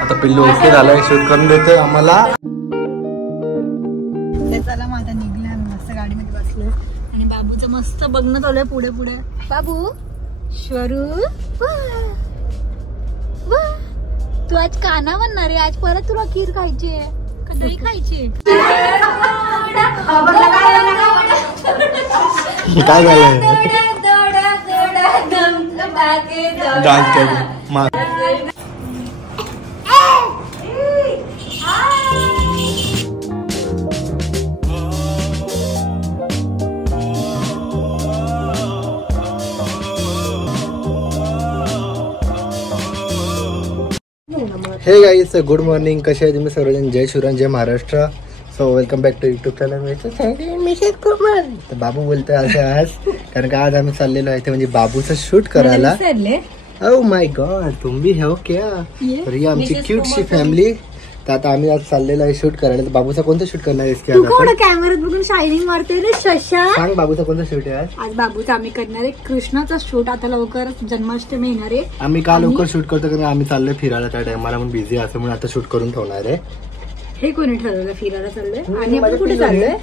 आता पिल्लू ओके झालाय, शूट करून देतोय आम्हाला. चला मग आता निघले आम्ही, मस्त गाडीमध्ये बसलोय आणि बाबूचं मस्त बघणं चालूय पुढे पुढे. बाबू स्वरू तू आज काना बनणार आहे, आज परत तुला खीर खायची आहे का दही खायची? काय झालं? डान्स कर. हे गाईज, गुड मॉर्निंग. कसे आहे तुम्ही सर्वजण? जय शिवराम, जय Maharashtra. So welcome back to YouTube channel. तर बाबू बोलतोय आज कारण का आज आम्ही चाललेलो आहे ते म्हणजे बाबूचं शूट करायला. ओ माय गॉड, तुम भी हो क्या? तर ही आमची क्यूटशी फॅमिली. तर आता आम्ही आज चाललेलो आहे शूट करायला. तर बाबूचं कोणतं शूट करणार आहेस? कॅमेऱ्यात बघून शायनिंग मारते रे शशा. सांग बाबूचं कोणतं शूट आहे आज? आज बाबूचं आम्ही करणार आहे कृष्णाचा शूट. आता लवकरच जन्माष्टमी येणार आहे. आम्ही का लवकर शूट करतो कारण आम्ही चाललोय फिरायला. त्या टाइमाला पण बिझी असं म्हणून आता शूट करून ठेवणार आहे. हे कोणी ठरवलं फिरायला चाललोय आणि आपण कुठे चाललोय?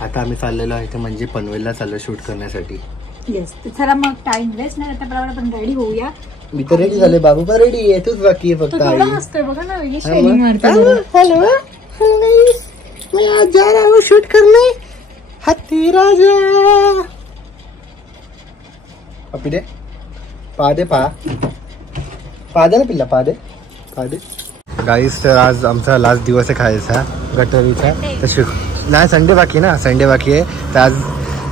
आता आम्ही चाललेलो आहे ते म्हणजे पनवेलला चाललोय शूट करण्यासाठी. येस, तर चला मग टाइम वेस्ट नाही आता बरोबर आपण रेडी होऊया. मी तर रेडी झाले, बाबू पण रेडी आहे, तूच बाकी आहे फक्त. बघा ना वेगळी शायनिंग मारते. हेलो मैं आज जा रहा हूँ शूट करने हत्ती राजा. अपी दे पा दे पा ना पिल्ला, पा दे. गाईस, तर आज आमचा लास्ट दिवस आहे खायचा गटरीचा. तर नाही, संडे बाकी ना, संडे बाकी आहे. तर आज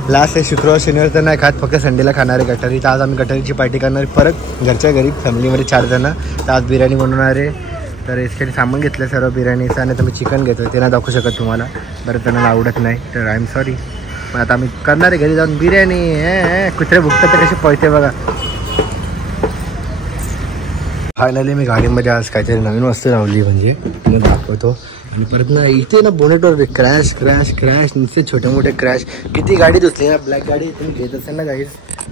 लास्ट आहे. शुक्रवार शनिवार तर नाही खात, फक्त संडेला खाणार आहे गटारी. तर आज आम्ही गटारीची पार्टी करणार परत घरच्या घरी फॅमिलीमध्ये 4 जण. तर आज बिर्याणी बनवणार आहे. तर याच्यासाठी सामान घेतलं सर्व बिर्याणीचं आणि आता मी चिकन घेतो. ते नाही दाखवू शकत तुम्हाला, बरं त्यांना आवडत नाही, तर आय एम सॉरी. पण आता आम्ही करणार आहे घरी जाऊन बिर्याणी. कुत्रे भुकतात तर कसे पळते बघा. फायनली मी गाडीमध्ये आज काहीतरी नवीन वस्तू लावली म्हणजे मी दाखवतो. आणि परत ना इथे ना बोनेटवर क्रॅश नुसते छोटे मोठे क्रॅश. किती गाडी धुतली ना. ब्लॅक गाडी तुम्ही घेत असेल ना गाईस,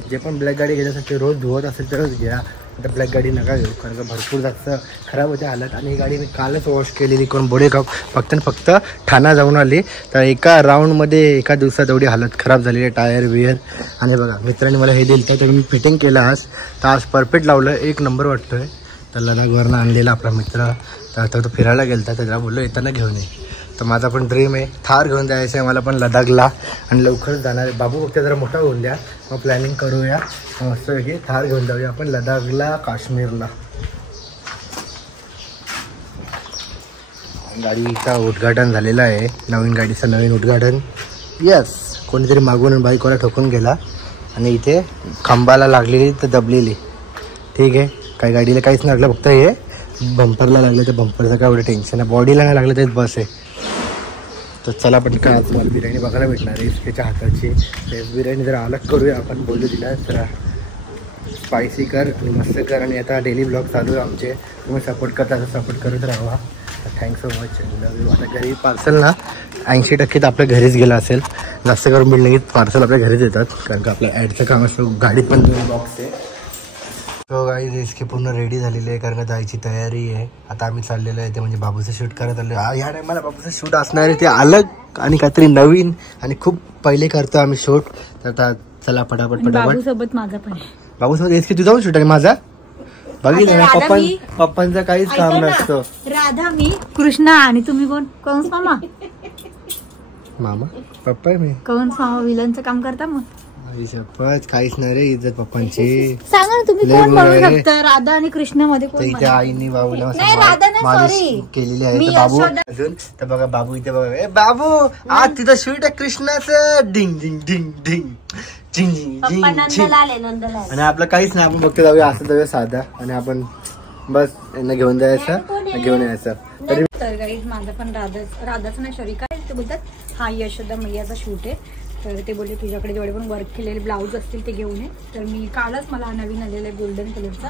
जे पण ब्लॅक गाडी घेत असेल ते रोज धुवत असेल तरच घ्या. आता ब्लॅक गाडी नका घेऊ कारण का भरपूर जास्त खराब होते हालत. आणि ही गाडी मी कालच वॉश केलेली करून बोडेगाव फक्त ठाणा जाऊन आली. तर एका राऊंडमध्ये एका दिवसात एवढी हालत खराब झालेली आहे, टायर वियर. आणि बघा मित्रांनी मला हे दिलं तर मी फिटिंग केलं आज. तर आज परफेक्ट लावलं, 1 नंबर वाटतोय. तर लडाखवरनं आणलेला आपला मित्र. तर आता तो फिरायला गेला, तर त्याला बोललो येताना घेऊन ये. तर माझा पण ड्रीम आहे, थार घेऊन जायचं आहे मला पण लडाखला आणि लवकरच जाणार आहे. बाबू फक्त जरा मोठा होऊन द्या, मग प्लॅनिंग करूया मस्त की थार घेऊन जाऊया आपण लडाखला, काश्मीरला. गाडीचा उद्घाटन झालेलं आहे, नवीन गाडीचं नवीन उद्घाटन. यस, कोणीतरी मागून बाईकवाला ठोकून गेला आणि इथे खांबाला लागलेली तर दबलेली. ठीक आहे, काही गाडीला काहीच नाही लागलं, फक्त हे बंपरला लागलं. तर बंपरचं काय एवढं टेन्शन आहे, बॉडीला नाही लागलं तेच बस आहे. तर चला पण काय आज मला बिर्याणी बघायला भेटणार आहे त्याच्या हाताची. ते बिर्याणी जरा अलग करूया आपण, बोलू दिला जरा स्पायसी कर आणि मस्त कर. आणि आता डेली ब्लॉग चालू आहे आमचे, तुम्ही सपोर्ट करता तर सपोर्ट करत राहा. Thanks so much, love you. आता घरी पार्सल ना 80% तर आपल्या घरीच गेला असेल, जास्त करून बिल्डिंगीत पार्सल आपल्या घरीच येतात कारण का आपल्या ॲडचं काम असतं. गाडीत पण 2 बॉक्स आहे. तो गाईज इसकी पूर्ण रेडी झालेली आहे कारण का जायची तयारी आहे. आता आम्ही चाललेलो आहे ते म्हणजे बाबूचं शूट करत आलो. ह्या टायमाला बाबूचं शूट असणार आहे ते अलग आणि काहीतरी नवीन आणि खूप पहिले करतो आम्ही शूट. तर आता चला पटापट बाबूसोबत माझा पण बाबूसोबत इसकी तुझा पण शूट आहे माझा. बघितलं ना, पप्पांचं काहीच काम नसतं. राधा मी, कृष्णा आणि तुम्ही कोण? कंस मामा. मामा पप्पा आहे मी. कंस मामा विलनचं काम करता मग. शपथ काहीच नाही रे इज्जत पप्पांची. सांगा ना तुम्ही कोण बनवू शकता राधा आणि कृष्ण मध्ये कोण? इथे आईने बाबूला मालिश केलेली आहे. तर बाबू अजून तर बघा बाबू इथे बघा. ए बाबू आज तिथं शूट आहे कृष्णाचं. डिंग डिंग डिंग डिंग झिंग झिंग झिंग. आणि आपलं काहीच नाही, आपण फक्त जाऊया असं जाऊया साधा आणि आपण बस यांना घेऊन जायचं घेऊन यायचं. तर गाईज माझा पण राधाचं नाही सॉरी काय ते बोलतात हा यशोदा मैयाचा शूट आहे. तर ते बोलले तुझ्याकडे जेवढे पण वर्क केलेले ब्लाऊज असतील ते घेऊन ये. तर मी कालच मला नवीन आलेला आहे गोल्डन कलरचा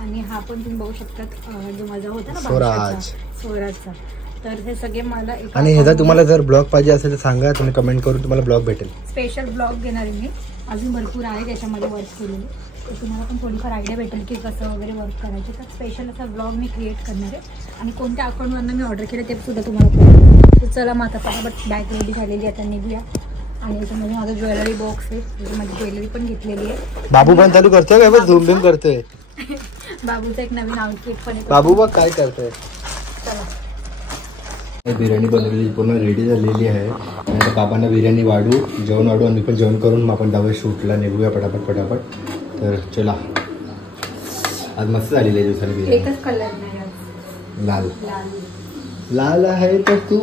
आणि हा पण तुम्ही बघू शकतात जो माझा होता ना स्वराजचा. तर हे सगळे मला आणि ह्याचा तुम्हाला जर ब्लॉग पाहिजे असेल तर सांगा, तुम्ही कमेंट करून तुम्हाला ब्लॉग भेटेल. स्पेशल ब्लॉग घेणार आहे मी, अजून भरपूर आहे त्याच्यामध्ये वर्क केलेले. तुम्हाला पण थोडीफार आयडिया भेटेल की कसं वगैरे वर्क करायचं. तर स्पेशल असा ब्लॉग मी क्रिएट करणार आहे आणि कोणत्या अकाउंटवरनं मी ऑर्डर केलं ते सुद्धा तुम्हाला कळेल. तर चला मग आता पटापट बॅग रेडी झालेली आता निघूया. आणि याच्यामध्ये माझा ज्वेलरी बॉक्स आहे, माझी ज्वेलरी पण घेतलेली आहे. बाबू पण चालू करतोय का? झूम बिम करतोय. बाबूचं एक नवीन आउटफिट पण आहे. बाबू बघ काय करतोय. बिर्याणी बनवलेली पूर्ण रेडी झालेली आहे आणि आता बाबांना बिर्याणी वाढू, जेवण वाढू आणि पण जेवण करून मग आपण जाऊया शूटला, निघूया पटापट. तर चला. आज मस्त झालेली आहे दिवसाला बिर्याणी. एकच कलर नाही, लाल लाल आहे तर तू.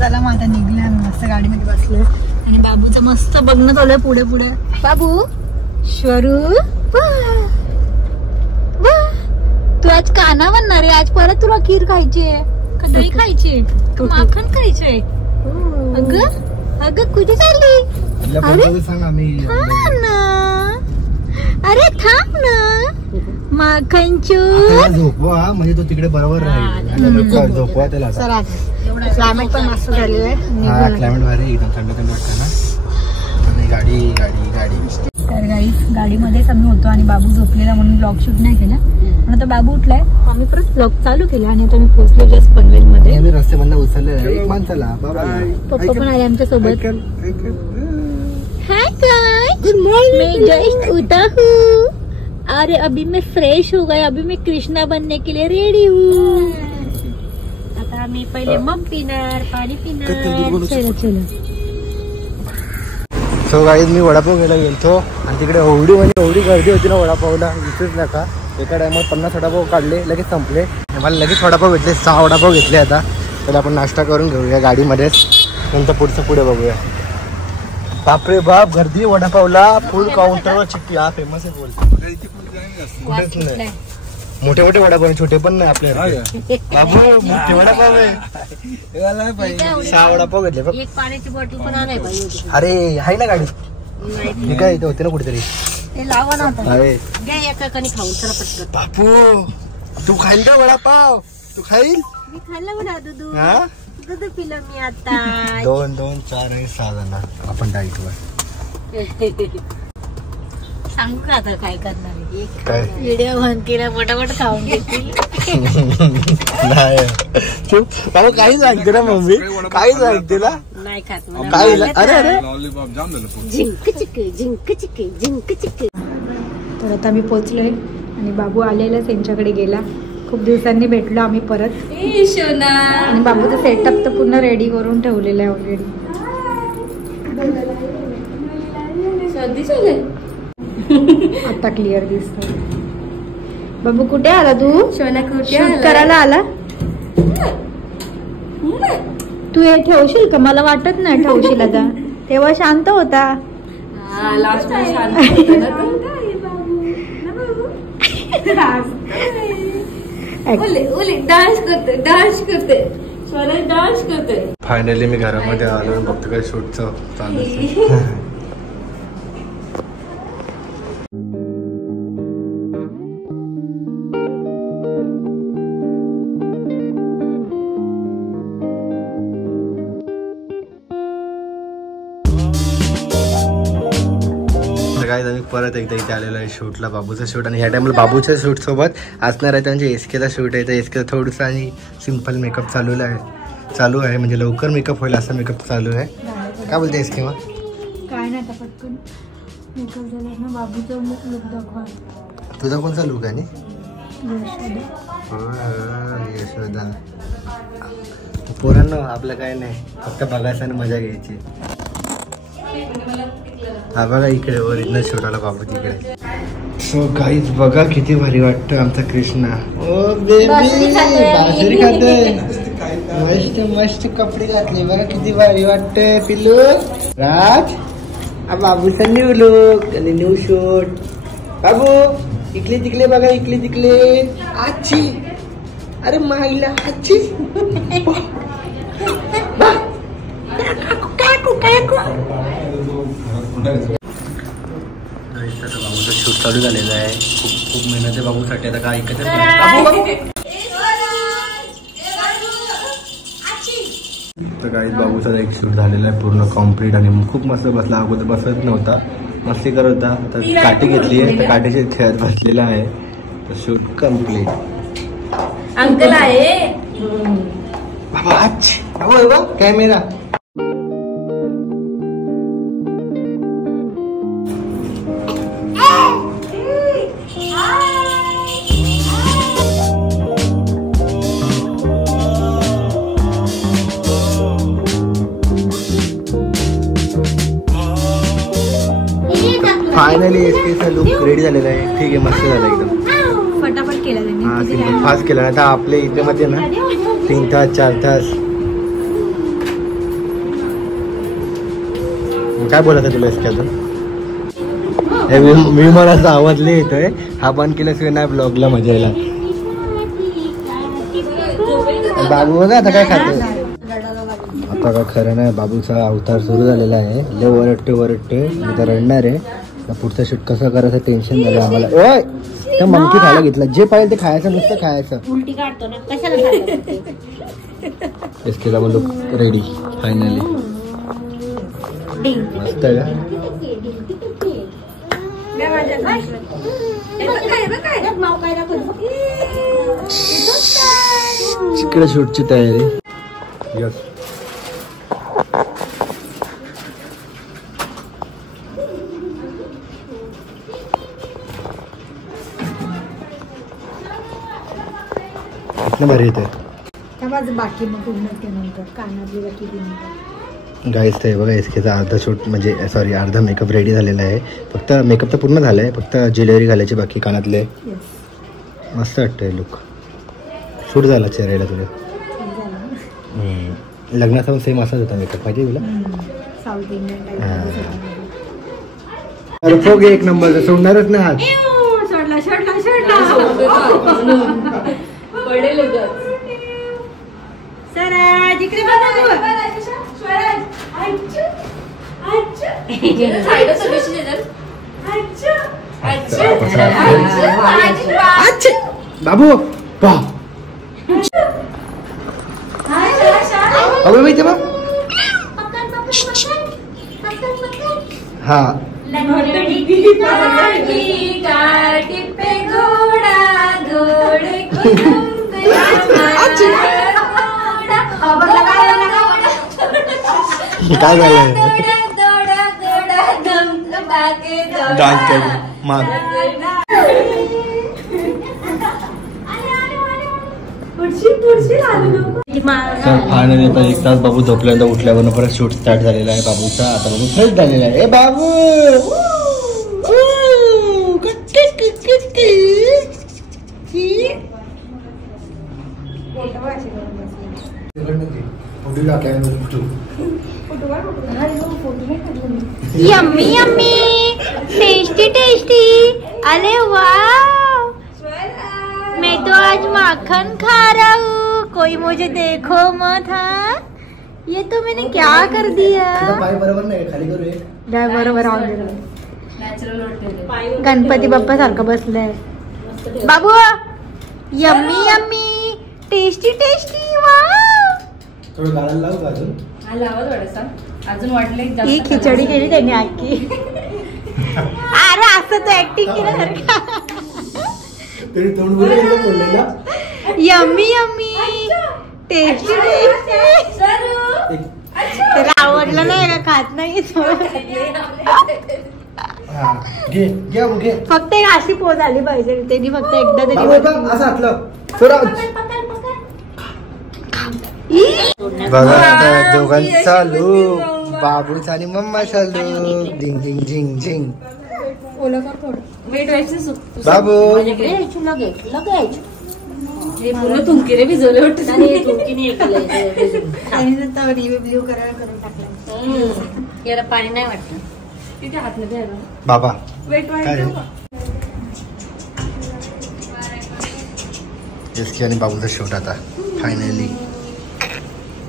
चला मग आता निघले आम्ही, मस्त गाडीमध्ये बसलोय आणि बाबूचं मस्त बघणं चालू आहे पुढे पुढे. बाबू स्वरूप तू आज काना बनणार आहे. आज परत तुला खीर खायची आहे का दही खायची आहे का माखन खायचंय? अगं कुठे चालली? सांग आम्ही. अरे थांब ना माखन झोपवा म्हणजे तो तिकडे बरोबर राहील. झोपवा त्याला. क्लायमेट पण मस्त झालेलं आहे. हा क्लायमेट भारी एकदम थंड वाटतं ना. गाडी तर गाडीमध्येच आम्ही होतो आणि बाबू झोपलेला म्हणून ब्लॉग शूट नाही केला. पण आता बाबू उठलाय, आम्ही परत ब्लॉग चालू केला आणि आता मी पोहोचलो जस्ट पनवेल मध्ये. आम्ही रस्त्यामधनं उचलले माणसाला. पप्पा पण आले आमच्या सोबत. Hi guys, good morning. मैं जस्ट उठा हूँ. अरे अभी मैं फ्रेश हो गया, अभी मैं कृष्णा बनने के लिए रेडी हूँ. आता आम्ही पहिले मग पिणार, पाणी पिणार. चलो. सो गाईज मी वडापाव घ्यायला गेलतो आणि तिकडे एवढी गर्दी होती ना वडापावला, विसरूच नका. एका टायमात 50 वडापाव काढले, लगेच संपले. मला लगेच वडापाव भेटले, 6 वडापाव घेतले. आता तर आपण नाश्ता करून घेऊया गाडीमध्येच, नंतर पुढे बघूया. बापरे बाप, गर्दी वडापावला. फुल काउंटरवर चिक्की. हा फेमस आहे बोल. कुठेच नाही. मोठे वडापाव, छोटे पण नाही आपल्या. बाबू मोठे वडापाव आहे. 6 वडापाव घेतले बघ. एक पाण्याची बॉटल पण आणाय पाहिजे. अरे आहे ना गाडी. मी काय इथे होते ना कुठेतरी. लावा ना अरे खाऊन चला पटकन. बापू तू खाईल का वडापाव? तू खाईल? मी खाल्ला म्हणा दूध. दूध पिलं मी आता. 2, 4 आणि 6 जण आपण डाईटवर. सांगू का आता काय करणार आहे? काय व्हिडिओ बंद केला, फटाफट खाऊन घेतली. नाही बाबा काही सांगते ना मम्मी, काही सांगते ना. नाही खात काय. अरे झिंक. तर आता मी पोचलोय आणि बाबू आलेला त्यांच्याकडे गेला. खूप दिवसांनी भेटलो आम्ही परत. आणि बाबूचं सेटअप तर पूर्ण रेडी करून ठेवलेलं आहे ऑलरेडी. आता क्लिअर दिसतोय. बाबू कुठे आला तू? शूट करायला आला? तू हे ठेवशील का? मला वाटत नाही ठेवशील. आता तेव्हा शांत होता. डान्स करते. फायनली मी घरामध्ये आलो, बघतो काय शूटचं चालू. आम्ही परत एकदा इथे आलेलो आहे शूटला, बाबूचा शूट. आणि ह्या टाइमला बाबूच्या शूट सोबत असणार आहे त्यांचे एसकेचा शूट आहे. तर एसकेचा थोडंसं आणि सिम्पल मेकअप चालू आहे म्हणजे लवकर मेकअप होईल असा मेकअप चालू आहे. काय बोलते एसके? मग काय नाही, आता पटकन मेकअप झाला ना. बाबूचा लुक दाखवा. तुझा कोणता लुक आहे? यशोदा. पोरांनो आपलं काय नाही, फक्त बघायचं आणि मजा घ्यायची. हा बघा इकडे ओरिजिनल शूट आला बाबू तिकडे. सो गाईज बघा किती भारी वाटतं आमचा कृष्णा. ओ बेबी बाजरी खाते. मस्त कपडे घातले बघा, किती भारी वाटते. पिल्लू राज बाबूचा न्यू लुक आणि न्यू शूट. बाबू इकडे तिकडे बघा, इकडे तिकडे. आजी अरे माईला आजी. बाबूचं शूट चालू झालेलं आहे. खूप मेहनत आहे बाबूसाठी. आता काय ऐकत तर काही बाबूचा एक शूट झालेला आहे पूर्ण कम्प्लीट आणि खूप मस्त बसला. अगोदर बसत नव्हता मस्ती करत होता. आता काठी घेतली आहे, काठीची खेळत बसलेला आहे. Shoot complete. अंकल आहे बाबा कॅमेरा. फायनली एसकेचा लुक रेडी झालेला आहे. ठीक आहे, मस्त झाला एकदम. फटाफट केला त्यांनी. हा सिंपल फास्ट केला. आता आपल्या इथे मध्ये ना 3 तास 4 तास. काय बोलायचं तुला एसके अजून? विमानाचा आवाज लय येतोय. हा बंद केल्याशिवाय नाही ब्लॉगला मजा यायला. बाबू बघा आता काय खातो. आता काय खरं नाही. बाबूचा अवतार सुरू झालेला आहे. लय वरटतोय आता रडणार आहे. पुढचा शूट कसं करायचं टेन्शन झालं आम्हाला. ओय त्या मंकी खायला घेतला. जे पाहिजे ते खायचं, नुसतं खायचं. उलटी काढतो ना कशाला. एसकेला बोललो रेडी फायनली. मस्त आहे का? इकडे शूटची तयारी. यस भारी येते. बाकी मग पूर्ण कानातली बाकी गाईस ते बघा एसकेचा अर्धा शूट म्हणजे सॉरी अर्धा मेकअप रेडी झालेला आहे. फक्त मेकअप तर पूर्ण झाला आहे. फक्त ज्वेलरी घालायची बाकी कानातले. मस्त वाटतंय लुक. शूट झाला चेहऱ्याला तुला. लग्नाचा पण सेम असाच होता मेकअप माहिती तुला. South Indian type. एक नंबर सोडणारच नाही हात. बाबू पा अबे माहिती बा. हा काय झालं. डान्स कर माग. फायनली आता 1 तास बाबू झोपल्यानंतर उठल्यावर परत शूट स्टार्ट झालेला आहे बाबूचा. आता बाबू फ्रेश झालेला आहे. ए बाबू यम्मी यम्मी टेस्टी टेस्टी. अरे वाह, मैं तो आज माखन खा रहा हूँ. कोई मुझे देखो मत. हाँ ये तो मैंने क्या कर दिया. बरोबर नाही खाली करू. बरोबर गणपती बाप्पा सारखं बसलाय. बाबू यम्मी यम्मी टेस्टी टेस्टी. वाह थोडं गाळाला लावू अजून. अजून वाटले ही खिचडी केली त्यांनी आखी. अरे असं तो ऍक्टिंग केल्यासारखं. Yummy yummy tasty tasty. त्याला आवडलं नाही का खात नाही. फक्त एक अशी पोज आली पाहिजे. त्यांनी फक्त एकदा तरी बघा आता दोघांचा लूक. बाबूचा आणि मम्माचा लूक. झिंग झिंग झिंग झिंग. बाबू तुमकिरे भिजवले वाटत. पाणी नाही वाटत. बाबा एसके आणि बाबूचा शूट आता फायनली.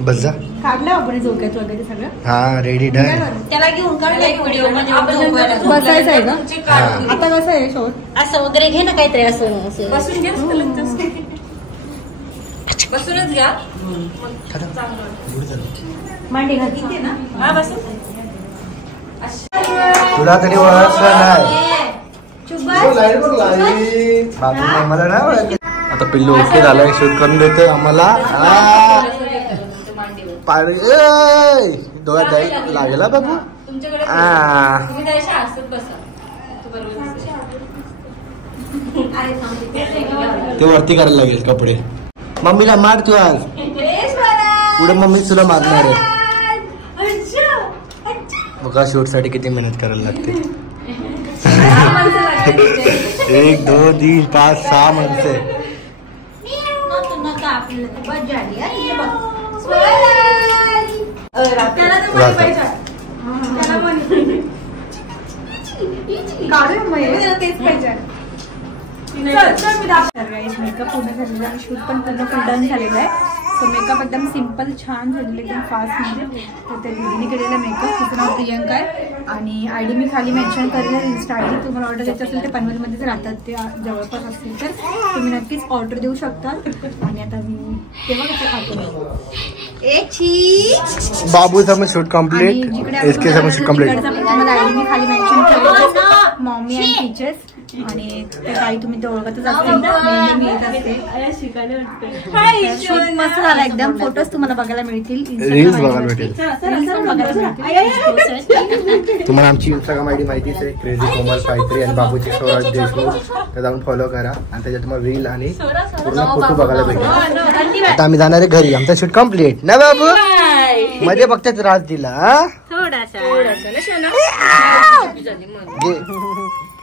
बस जा काढलं आपण झोक्यात वगैरे सगळं. हा रेडी डन. त्याला घेऊन काढलं एक व्हिडिओ. बसायचं आहे का आता. कसं आहे शोध असं वगैरे घे ना काहीतरी. असं बसून घ्या. बसूनच घ्या. मांडी घातली ना. हा बस तुला तरी ओळखलं नाही मला नाही ओळखलं. आता पिल्लू ओके झालं शूट करून देतोय आम्हाला. डोळ्यात लागेला बाबू. ते वरती करायला लागेल कपडे. मम्मीला मार तू आज. पुढे मम्मी तुला मारणार आहे. बघा शूट साठी किती मेहनत करायला लागते. 1 2 3 5 6 माणसे. मेकअप पूर्ण झालेला आहे. शूट पण पूर्ण डन झालेला आहे. तो मेकअप एकदम सिम्पल छान झालेला एकदम फास्ट मध्ये. तर त्या दीदीने केलेला मेकअप. तिचं नाव प्रियंका आहे आणि आयडी मी खाली मेन्शन करेल. इन्स्टा आयडी तुम्हाला ऑर्डर द्यायची असेल तर पनवेलमध्येच राहतात ते. जवळपास असतील तर तुम्ही नक्कीच ऑर्डर देऊ शकता. आणि आता मी तेव्हा कसं खातो बाबूचा पण शूट कम्प्लीट. तुम्हाला आयडी मी खाली मेन्शन करेल. मॉमी अँड टीचर्स आणि काही तुम्ही ते ओळखतच असतील. मी येत असते. शूट मस्त झाला एकदम. फोटोज तुम्हाला बघायला मिळतील. रील्स बघायला मिळतील. तुम्हाला आमची इंस्टाग्राम आयडी माहितीच आहे. क्रेझी कोमल काहीतरी आणि बाबूची स्वराज देशमुख. तर जाऊन फॉलो करा आणि त्याच्यात तुम्हाला रील आणि पूर्ण फोटो बघायला भेटेल. आता आम्ही जाणार आहे घरी. आमचा शूट कम्प्लीट ना बाबू. मध्ये बघताच त्रास दिला.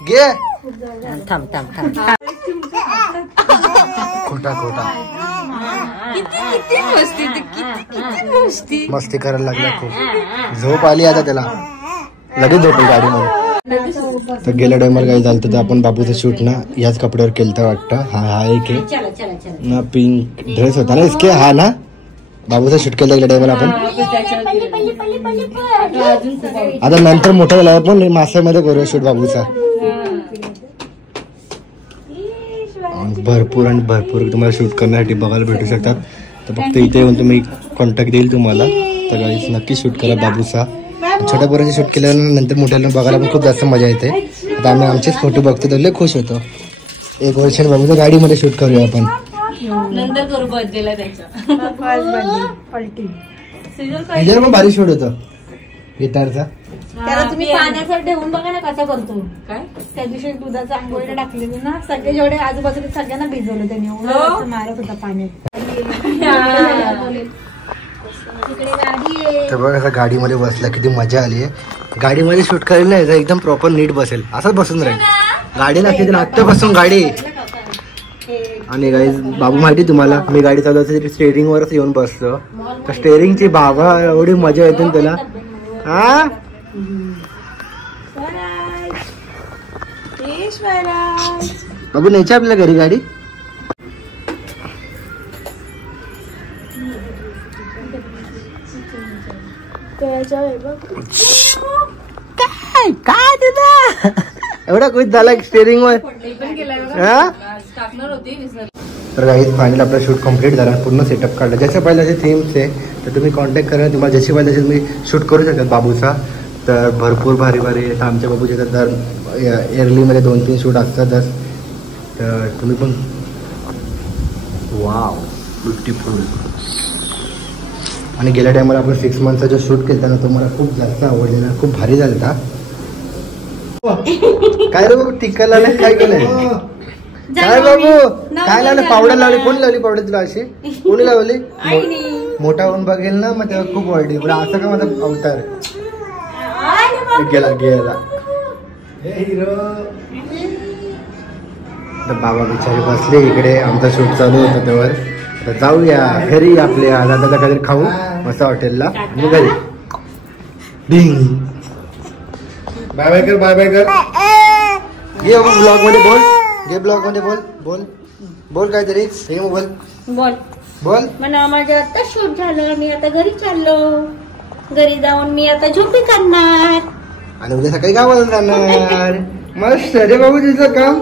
घे थांब थांब थांब. खोटा खोटा मस्ती करायला लागला खूप. झोप आली आता त्याला. लगेच झोपेल गाडीमध्ये. तर गेल्या टायमाला काय झालं तर आपण बाबूचं शूट ना याच कपड्यावर केलं वाटतं. हा एक ना पिंक ड्रेस होता ना इसके. हा ना बाबूचा शूट केलं गेल्या टायमाला आपण. आता नंतर मोठा झाला आपण मासामध्ये करूया शूट बाबूचा. भरपूर आणि भरपूर तुम्हाला शूट करण्यासाठी बघायला भेटू शकतात. तर फक्त इथे येऊन तुम्ही कॉन्टॅक्ट देईल तुम्हाला. तर गाईस नक्की शूट करा बाबूचा. छोट्या पोरांचे शूट केल्यानंतर मोठ्याला बघायला पण खूप जास्त मजा येते. आता आम्ही आमचेच फोटो बघतो तर लय खुश होतो. 1 वर्ष बाबूच्या गाडीमध्ये शूट करूया आपण. नंतर करू बर्थडेला त्याच्या. पण भारी शूट होतं गिटारचा. त्याला तुम्ही पाण्याचं ठेवून बघा ना कसा करतो. काय त्या दिवशी दुधाचं आंघोळीला टाकलेलं ना सगळे जेवढे आजूबाजूला सगळ्यांना भिजवलं त्याने. एवढं मारत होता पाण्यात. तर बघा गाडीमध्ये बसला किती मजा आली आहे. गाडीमध्ये शूट करायला नाही एकदम प्रॉपर नीट बसेल. असंच बसून राहील. गाडीला असते तर आत्तापासून गाडी. आणि गाईज बाबू माहिती तुम्हाला मी गाडी चालवते तरी स्टेअरिंग वरच येऊन बसलो. तर स्टेअरिंगची बाबा एवढी मजा येते ना त्याला. हा बाबू न्यायची आपल्या घरी गाडी. काय तिथं एवढा खुश झाला स्टेअरिंग वर. तर गाईज फायनल आपला शूट कम्प्लीट झाला. पूर्ण सेटअप काढला. ज्याच्या पाहिजे थीम्स आहे तर तुम्ही कॉन्टॅक्ट करा. तुम्हाला ज्याची पाहिजे तुम्ही शूट करू शकता बाबूचा. तर भरपूर भारी भारी आमच्या बाबूचे तर दर इयरलीमध्ये 2-3 शूट असतातच. तर तुम्ही पण वाव ब्युटिफुल. आणि गेल्या टायमाला आपण 6 मंथचा जो शूट केला ना तो मला खूप जास्त आवडलेला. खूप भारी झाला. काय रे बाबू टिकायला नाही काय केलंय. काय बाबू काय लावलं. पावडर लावली. कोणी लावली पावडर तुला अशी. कोणी लावली. मोठा होऊन बघेल ना मग तेव्हा खूप आवडली. बरं असं का माझा अवतार गेला गेला. बाबा बिचारे बसले इकडे. आमचा शूट चालू होता तेव्हा. तर जाऊया घरी आपल्या दादाला काहीतरी खाऊ मस्त हॉटेलला. मग घरी डिंग. बाय बाय कर. बाय बाय कर. ये ब्लॉग मध्ये बोल. घे ब्लॉग मध्ये बोल. बोल बोल काहीतरी. हे मोबाईल बोल बोल. म्हणा माझं आता शूट झालं. मी आता घरी चाललो. घरी जाऊन मी आता झोपी करणार आणि उद्या सकाळी गावाला जाणार. मस्त रे बाबू तुझं काम.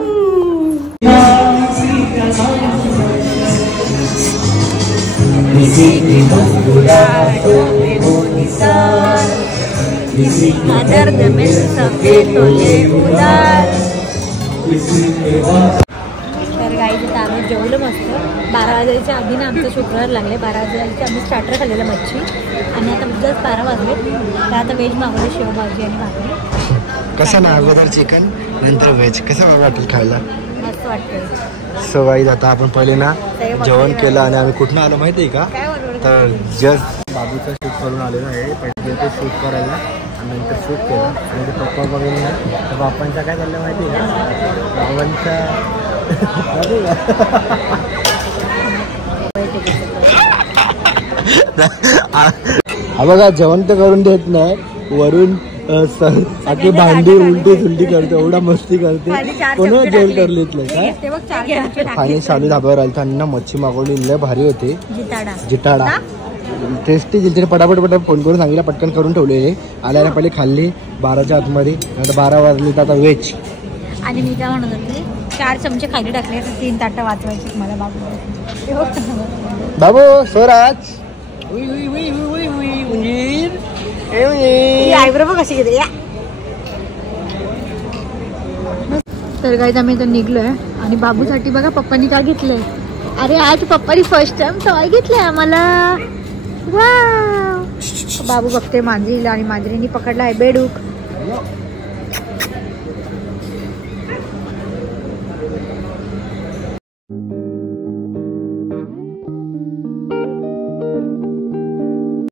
हजार जमेल सबके तोले उधार. तर गाई तिथं आम्ही जेवलं मस्त. 12 वाजायच्या आधी ना आमचं शुक्रवार लागले. 12 वाजायच्या आम्ही स्टार्टर खाल्लेलं मच्छी आणि आता जस्ट 12 वाजले. तर आता व्हेज मागवलं, शेवभाजी आणि भाकरी. कसं ना अगोदर चिकन नंतर व्हेज कसं वाटेल खायला मस्त वाटतं. सो गाईज आता आपण पहिले ना जेवण केलं आणि आम्ही कुठनं आलो माहिती आहे का? तर जस्ट बाबूचा शूट करून आलेलो आहे. पहिले ते शूट करायला आणि नंतर शूट केलं आणि ते पप्पा बघून ना तर बाप्पांचं काय झालं माहिती आहे का? बाबांच्या हा बघा जेवण तर करून देत नाही वरून आधी भांडी उलटी सुलटी करते एवढा मस्ती करते. कोणा जेवण करलीतलं काय खाणे चालू धाब्यावर आलं आणि ना मच्छी मागवली लय भारी होती. जिटाडा टेस्टी जिथे पटापट फोन करून सांगितलं पटकन करून ठेवलेले. आल्याला पहिले खाल्ली 12च्या आतमध्ये. आता 12 वाजले तर आता व्हेज. आणि मी काय म्हणत होते 4 चमचे खाली टाकले तर 3 ताटं वाचवायची मला बाबू स्वराज आयब्रो बघ कशी घेते. तर काय आम्ही इथं निघलोय आणि बाबूसाठी बघा पप्पांनी काय घेतलंय. अरे आज पप्पानी फर्स्ट टाइम टॉय घेतलंय आम्हाला. वाव. बाबू बघते मांजरीला आणि मांजरीनी पकडला आहे बेडूक.